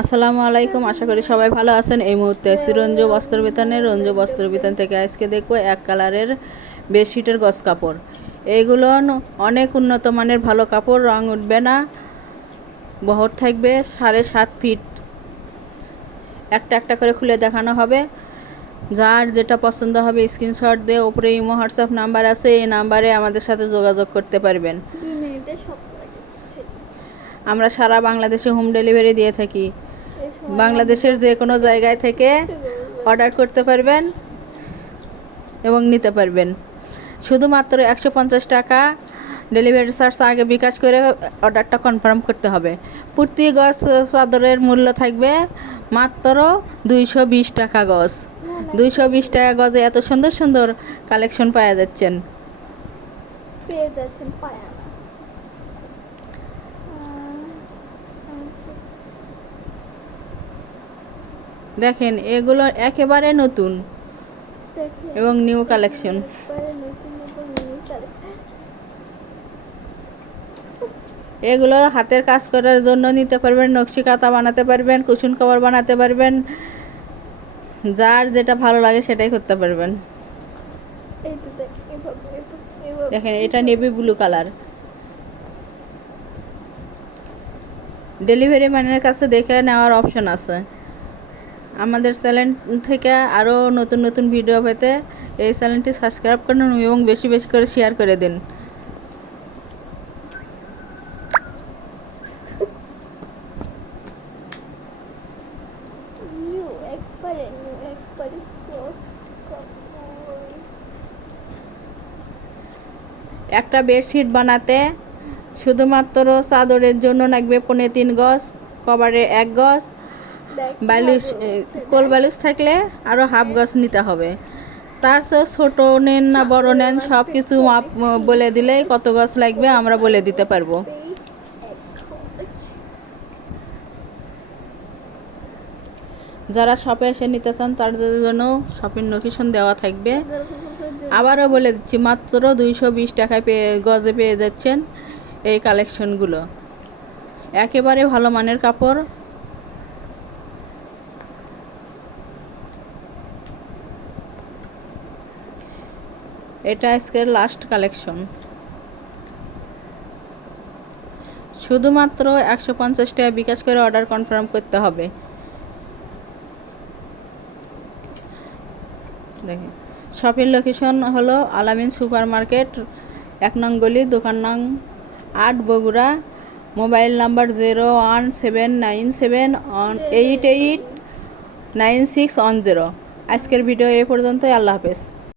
আসসালামু আলাইকুম, আশা করি সবাই ভালো আছেন। এই মুহূর্তে আছি রঞ্জু বস্ত্র বিতানে। রঞ্জু বস্ত্র বিতান থেকে আজকে দেখব এক কালারের বেডশিটের গস কাপড়। এইগুলো অনেক উন্নত মানের ভালো কাপড়, রং উঠবে না, বহর থাকবে সাড়ে সাত ফিট। একটা একটা করে খুলে দেখানো হবে। যার যেটা পছন্দ হবে স্ক্রিনশট দিয়ে, ওপরে ইমো, হোয়াটসঅ্যাপ নাম্বার আছে, এই নাম্বারে আমাদের সাথে যোগাযোগ করতে পারবেন দুই মিনিটে সব করে দিচ্ছে আমরা সারা বাংলাদেশে হোম ডেলিভারি দিয়ে থাকি। বাংলাদেশের যে কোনো জায়গায় থেকে অর্ডার করতে পারবেন এবং নিতে পারবেন। শুধুমাত্র একশো পঞ্চাশ টাকা ডেলিভারি চার্জ আগে বিকাশ করে অর্ডারটা কনফার্ম করতে হবে। প্রতি গজ চাদরের মূল্য থাকবে মাত্র দুইশো বিশ টাকা গজ দুইশো বিশ টাকা গজে এত সুন্দর সুন্দর কালেকশন পাওয়া যাচ্ছেন। পেয়ে যাচ্ছেন পায়া না দেখেন এগুলো একেবারে নতুন এবং নিউ কালেকশন এগুলো হাতের কাজ করার জন্য নিতে পারবেন নকশি কাঁথা বানাতে পারবেন কুসুন কভার বানাতে পারবেন। যার যেটা ভালো লাগে সেটাই করতে পারবেন। দেখেন এটা নেভি ব্লু কালার ডেলিভারি ম্যানের কাছে দেখে নেওয়ার অপশন আছে। আমাদের চ্যানেল থেকে আরও নতুন নতুন ভিডিও পেতে এই চ্যানেলটি সাবস্ক্রাইব করুন এবং বেশি বেশি করে শেয়ার করে দিন। একটা বেডশিট বানাতে শুধুমাত্র চাদরের জন্য লাগবে পনে তিন গজ কভারে এক গজ বালিশ কোল বালিশ থাকলে আরও হাফ গজ নিতে হবে। তার ছোটো নেন না, বড় নেন সব কিছু মাপ বলে দিলে কত গজ লাগবে আমরা বলে দিতে পারব। যারা শপে এসে নিতে চান, তাদের জন্য শপিং লোকেশন দেওয়া থাকবে। আবারও বলে দিচ্ছি, মাত্র দুইশো বিশ টাকায় পেয়ে, গজে পেয়ে যাচ্ছেন এই কালেকশনগুলো একেবারে ভালো মানের কাপড় এটা আজকের লাস্ট কালেকশন শুধুমাত্র একশো পঞ্চাশ টাকা বিকাশ করে অর্ডার কনফার্ম করতে হবে। শপিং লোকেশন হলো আলামিন সুপার মার্কেট এক নং গলি, দোকান নং আট, Bogura. Mobile number zero one seven nine seven one eight eight nine six one zero. আজকের ভিডিও এ পর্যন্তই, আল্লাহ হাফেজ।